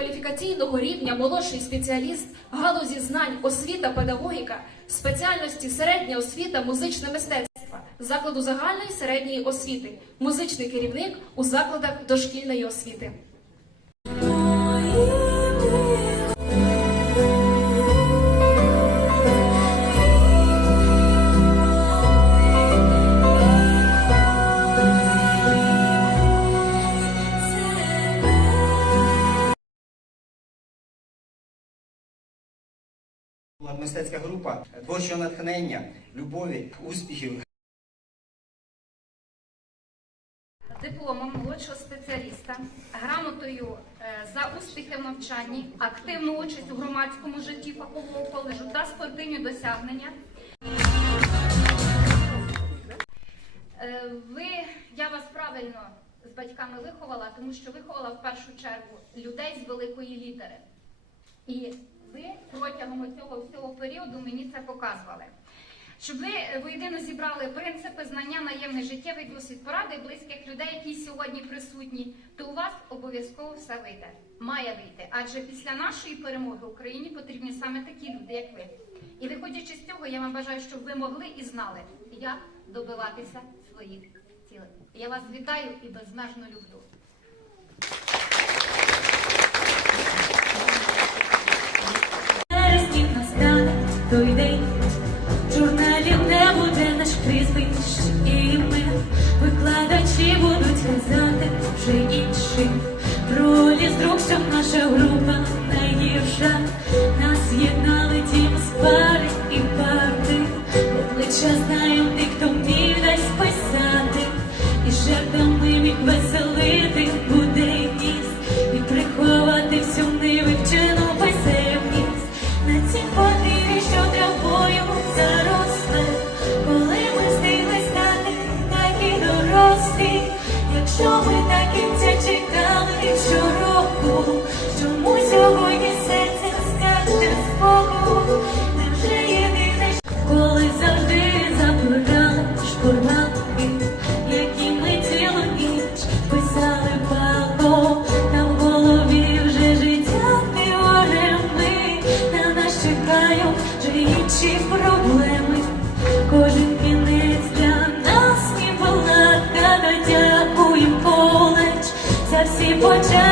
кваліфікаційного рівня молодший спеціаліст галузі знань, освіта, педагогіка, спеціальності середня освіта, музичне мистецтво, закладу загальної середньої освіти, музичний керівник у закладах дошкільної освіти. Була мистецька група творчого натхнення, любові, успіхів. дипломом молодшого спеціаліста, грамотою е, за успіхи в навчанні, активну участь у громадському житті фахового коледжу та спортивні досягнення. Е, Ви, я вас правильно з батьками виховала, тому що виховала в першу чергу людей з великої літери. І ви протягом цього всього періоду мені це показували. Щоб ви воєдино зібрали принципи, знання, наємний життєвий досвід поради близьких людей, які сьогодні присутні, то у вас обов'язково все вийде. Має вийти. Адже після нашої перемоги Україні потрібні саме такі люди, як ви. І виходячи з цього, я вам бажаю, щоб ви могли і знали, як добиватися своїх цілей. Я вас вітаю і безмежно люблю. Ролі з друг, що наша група найгірша. Нас єднали тім з пари і парти. Обличчя знаєм сьогодні серце скаже спогу, невже єдине, коли завжди забирали шкурманки, які ми цілу ніч писали палко, та в голові вже життя теореми, на нас чекають вже проблеми. Кожен кінець для нас і палатка, та дякуємо коледж за всі початки.